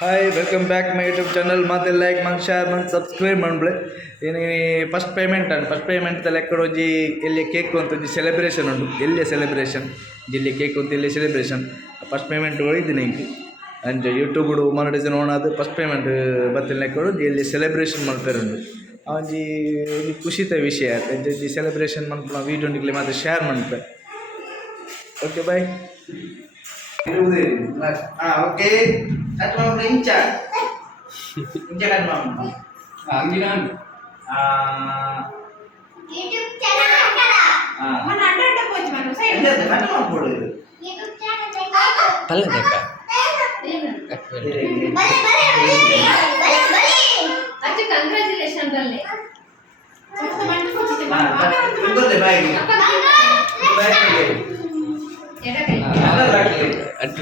Hi welcome back my YouTube channel ಮತ್ತೆ like ಮಾಡಿ share ಮಾಡಿ ಸಬ್ಸ್ಕ್ರೈಬ್ ಮಾಡ್ಬಿಡಿ ಇನ್ನು ಫಸ್ಟ್ ಪೇಮೆಂಟ್ ಅನ್ ಫಸ್ಟ್ ಪೇಮೆಂಟ್ ಲೆಕ್ಕ ಒಂಜಿ ಎಲ್ಲಿ ಕೇಕ್ ಅಂತ ಒಂಜಿ ಸೆಲೆಬ್ರೇಷನ್ ಉಂಟು ಎಲ್ಲಿಯ ಸೆಲೆಬ್ರೇಷನ್ ಜಿಲ್ಲಿ ಕೇಕ್ ಅಂತ ಎಲ್ಲಿ ಸೆಲೆಬ್ರೇಷನ್ ಫಸ್ಟ್ ಪೇಮೆಂಟ್ ಹೋಗಿದ್ದೀನಿ ಇಂಕ್ ಅಂಚೆ ಯೂಟ್ಯೂಬ್ ಮಾನಿಟೈಸೇಷನ್ ಓನ್ ಆದ ಫಸ್ಟ್ ಪೇಮೆಂಟ್ ಬತ್ತಿನ ಲೆಕ್ಕ ಎಲ್ಲಿ ಸೆಲೆಬ್ರೇಷನ್ ಮಾಡ್ತಾರುಂಡು ಒಂಜಿ ಖುಷಿತ ವಿಷಯ ಒಂಜಿ ಸೆಲೆಬ್ರೇಷನ್ ಮಾಡ್ಕೊಂಡು ವೀಡಿಯೋ ಉಂಡಿಗ್ಲಿ ಮತ್ತೆ ಶೇರ್ ಮಾಡ್ತಾರೆ ಓಕೆ ಬಾಯ್ ಓಕೆ ಕಟ್ ಮಾಡಿ ಇಂಚ ಕಟ್ ಮಾಡಿ ಅಂಗಿನ ಯೂಟ್ಯೂಬ್ ಚಾನೆಲ್ ಹಾಕಲ್ಲ ಮನ ಅಡ್ಡ ಪೋಚ್ ಮಾಡು ಸೈಡ್ ಕಟ್ ಮಾಡ್ಕೊಡು ಯೂಟ್ಯೂಬ್ ಚಾನೆಲ್ ಪಲ್ಲ ದೇಕ ಬಲೆ ಅಚ್ಚ ಕಂಗ್ರಾಚುಲೇಷನ್ ಬಲ್ಲೆ ಮತ್ತೆ ಮಂಡು ಪೋಚಿತೆ ಗೊತ್ತೆ ಬಾಯ್ ಎಡ ಕೈ ಅಲ್ಲ ರಾಕಲಿ ಅಡ್ಡ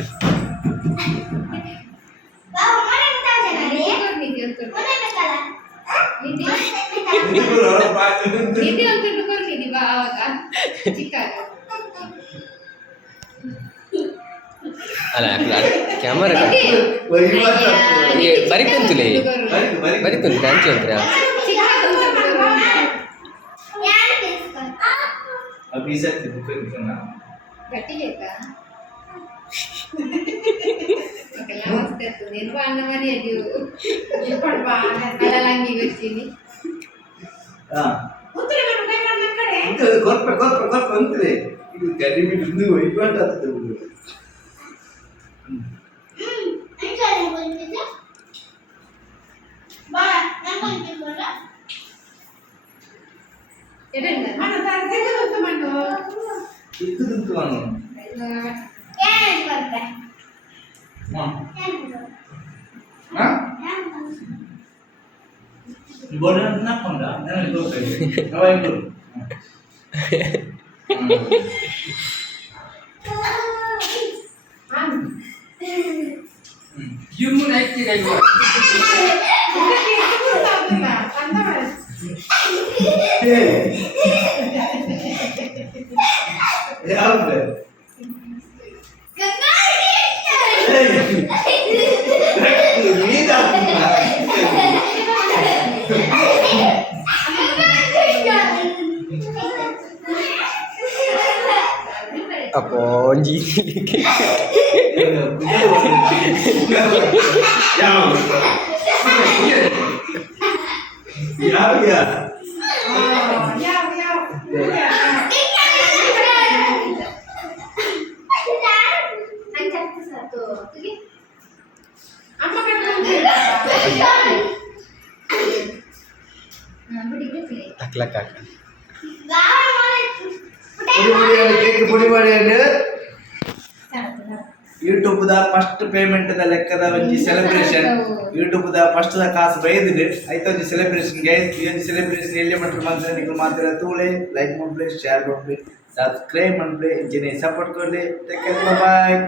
ಅಲ್ಲ ಕ್ಯಾಮರಾ ಬರಿಕಂತಲೇ ಬರಿಕಂತ ಅಂಚೆ ಅಂತ್ರ నిర్వాణ మరి అది ఇప్పుడు బాలంగి వచ్చింది కొత్త కొత్త కొత్త అంతే ఇది గరిమి బిందు అయిపోతుంది boleh nak enggak? Jangan itu saja. Kau itu. You naik ke gaya. Ya udah. Apa onji ya taklah kakak YouTube the first payment the ಲೆಕ್ಕದ ಒಂಜಿ celebration YouTube the first the ಕಾಸು ಬೈದಿದೆ ಐತ ಒಂಜಿ ಸೆಲೆಬ್ರೇಷನ್ ಗೈಸ್ ಈ ಒಂಜಿ celebration ಎಲ್ಲಿ ಮಟ್ಟ ಮಾಡ್ತಾರೆ ನೀವು ಮಾತ್ರ ತೂಳೆ ಲೈಕ್ ಮಾಡ್ಲಿ ಶೇರ್ ಮಾಡ್ಲಿ ಸಬ್ಸ್ಕ್ರೈಬ್ ಮಾಡ್ಲಿ ಇಂಜಿನಿ ಸಪೋರ್ಟ್ ಕೊಡ್ಲಿ ಟೇಕ್ ಕೇರ್ ಬಾಯ್